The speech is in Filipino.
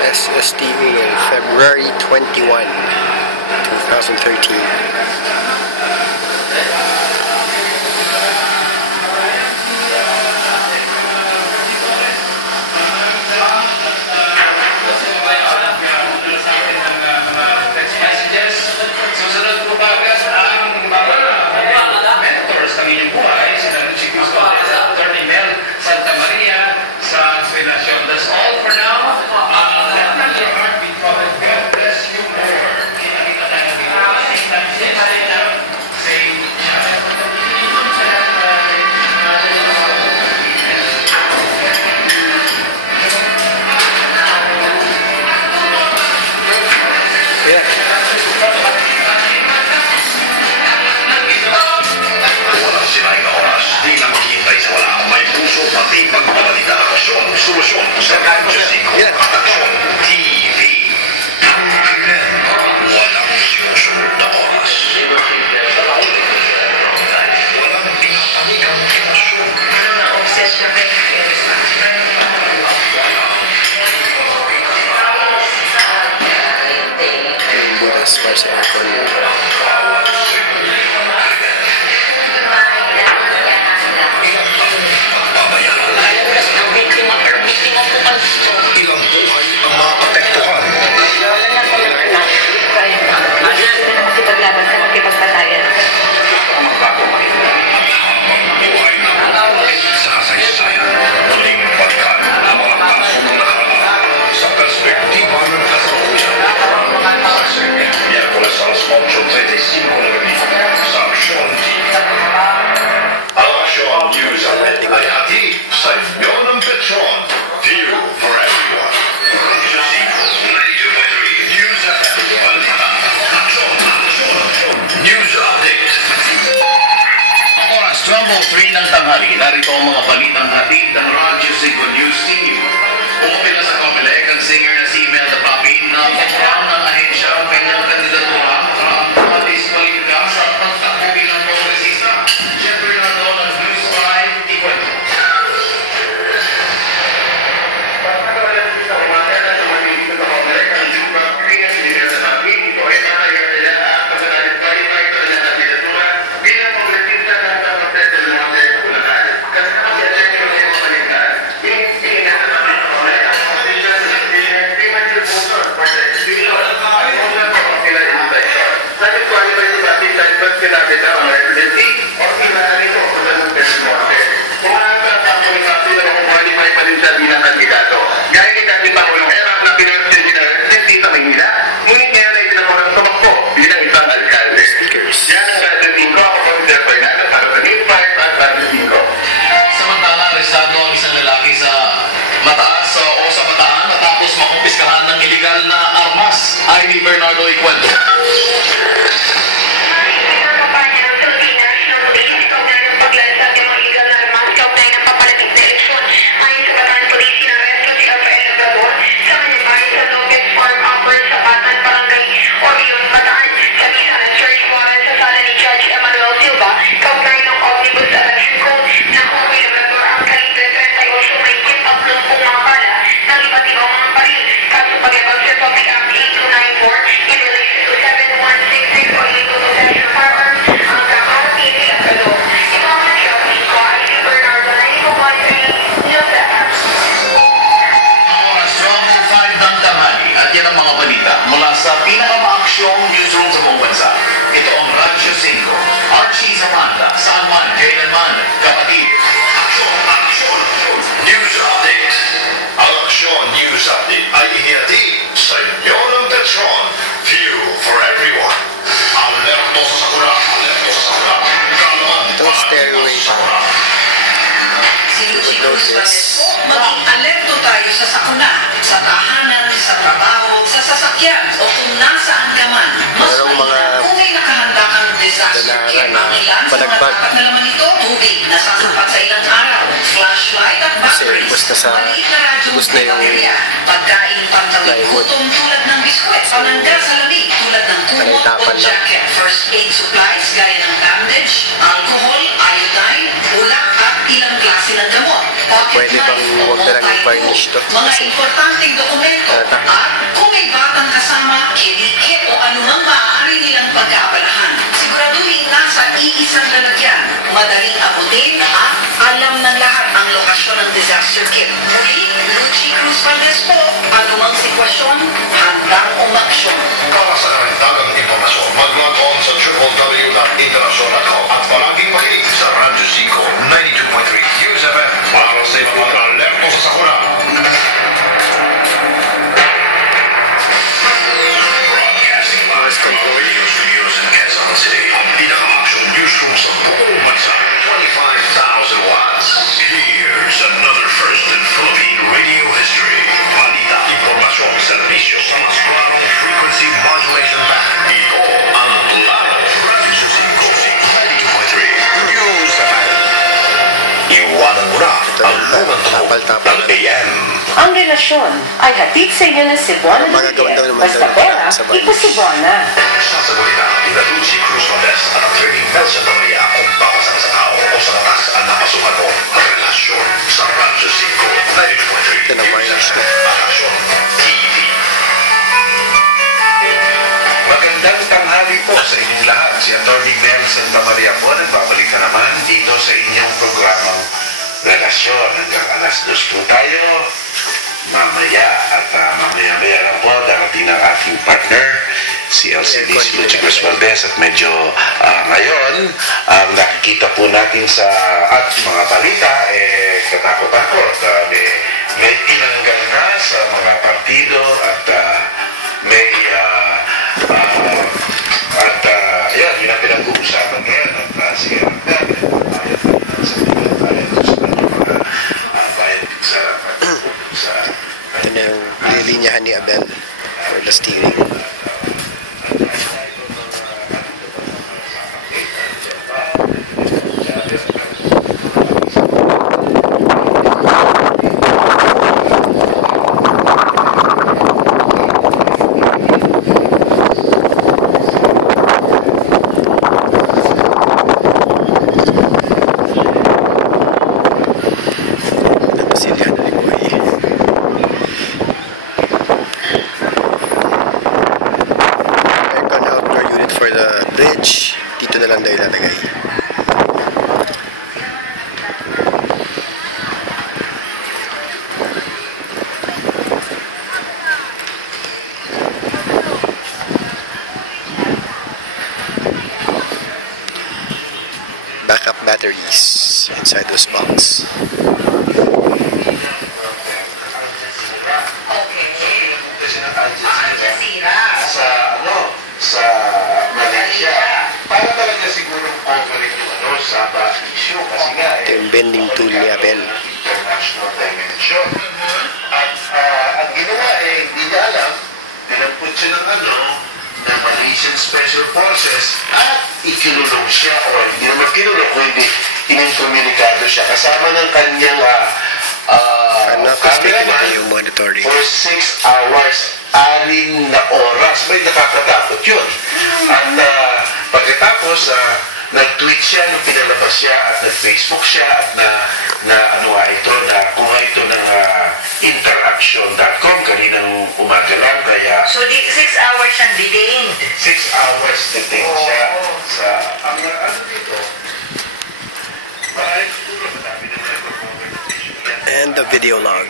SSDA, February 21, 2013. That's all for now. Let not your heart be troubled. God bless you more. Walang sinay na oras, di lang maghihintay sa wala. May puso pati pagbabalita. Aksyon, solusyon sa Radyo 5 at Aksyon TV. Ang ilan, walang sinusunod na oras. Walang pinapanigang kinasyon. Butas para sa aircon. Ilang buhay ang maapektuhan. Makipaglaban sa makipagpatayan. Habang buhay na sa kasaysayan, muling balikan ang mga kaso ng nakaraan sa perspektiba ng kasalukuyan. Miyerkules alas 8:35 ng gabi sa Aksyon TV. Ang Aksyon News Update ay hatid sa inyo ng Petron. View for everyone. Radyo 5, 92.3 News Update. Balita. Aksyon. News Update. Ang oras 12:03 ng tanghali, narito ang mga balitang hatid ng Radyo 5 News Team. Umapil na sa Comelec ang singer na si Imelda Papin na pagpapang ng ahensya ang kanyang kandidatura para ang Patis Balita sa pagtakbo bilang kongresista. Jeffrey Nardon ng News 5, Ikwento. Samantala, arestado ang isang lalaki sa mataas o sa bataan matapos makumpiskahan ng iligal na armas. Ivy Bernardo Ikwento. Sa pinakamaaksyong newsroom sa buong bansa. Ito ang Radyo 5. Archie Zamanda, saan man, kailan man, kapatid. Aksyon. News Update. Ang Aksyon News Update ay inihatid sa inyo ng Petron. View for everyone. Alerto sa sakura. Kalaman. Itong stairway pa. Maging alerto tayo sa sakuna, sa tahanan, sa trabaho, sa sasakyan, o kung nasaan ka man. Mas mainam kung may nakahanda kang disaster kit. Ang ilan sa mga dapat na laman ito, tubig na sasapat sa ilang araw, flashlight at batteries, maliit na radyo at baterya, pagkain pantawid gutom tulad ng biskwit, panangga sa lamig tulad ng kumot o jacket, first aid supplies gaya ng bandage, alcohol, iodine, ulak at ilang klase ng gamot, pocket Pwede bang knife, huwag na lang i-varnish to? mga importanteng dokumento, at kung may batang kasama, kinikip o anumang maaari nilang pagkaabalahan. Siguraduhin nasa iisang lalagyan, madaling abutin at alam ng lahat ang lokasyon ng disaster kit. Muli, Lucy Cruz Valdez po, anumang sitwasyon, handang umaksyon. Para sa karagdagang impormasyon, mag-log on sa www.international.com at palaging makinig sa Radyo 5 92.3 News FM para sa mga alerto sa sakuna. Broadcasting live from radio studios in Quezon City. Ang pinaka-action newsroom sa buong bansa. 25,000 watts. Here's another first in Philippine radio history. Balita, impormasyon, serbisyo sa mas klarong frequency modulation band. Ito ang Live Radyo 5 92.3 News FM. Iwanan mo na ang lumang tunog ng AM. Ang relasyon ay hatid sa inyo ng Cebuana Mga gawin daw naman Basta daw pera, sa bahay. ito Cebuana. Sasagutin na ina Lucy Cruz Valdez at ang Attorney Nelson Maria kung baka sa tao o sa lakas ang napasukan mo ang relasyon sa Radyo 5 92.3 Tinamayos na. Relasyon TV. Magandang tanghali po sa inyong lahat. Si Atty. Nelson Maria po nagbabalik ka naman dito sa inyong programang Relasyon. Hanggang alas 2 po tayo mamaya. At mamaya-maya lang po darating ang aking partner, si LCD's Lucy Cruz Valdez. At medyo ngayon, ang nakikita po natin sa at mga balita, katakot-takot. May tinanggal na sa mga partido at may yun ang pinag-uusapan ngayon at sige Ito na yung lilinyahan ni Abel for the steering. Dito na lang daw ilalagay. Backup batteries inside this box. sa Malaysia. Para talaga siguro coverage yung sa issue kasi nga Ito yung bending tool ni Abel. international dimension. At ang ginawa hindi niya alam, pinamput siya ng ng Malaysian Special Forces at ikinulong siya o hindi naman kinulong kundi ininkomunikado siya kasama ng kanyang Ito yung monitoring. for 6 hours, 6 na oras. May nakakatakot yun. At pagkatapos, nag-tweet siya nung pinalabas siya at nag-Facebook siya at nakuha ito ng interaction.com kaninang umaga lang. Kaya So, dito 6 hours siyang detained. 6 hours detained siya sa dito. And the video log.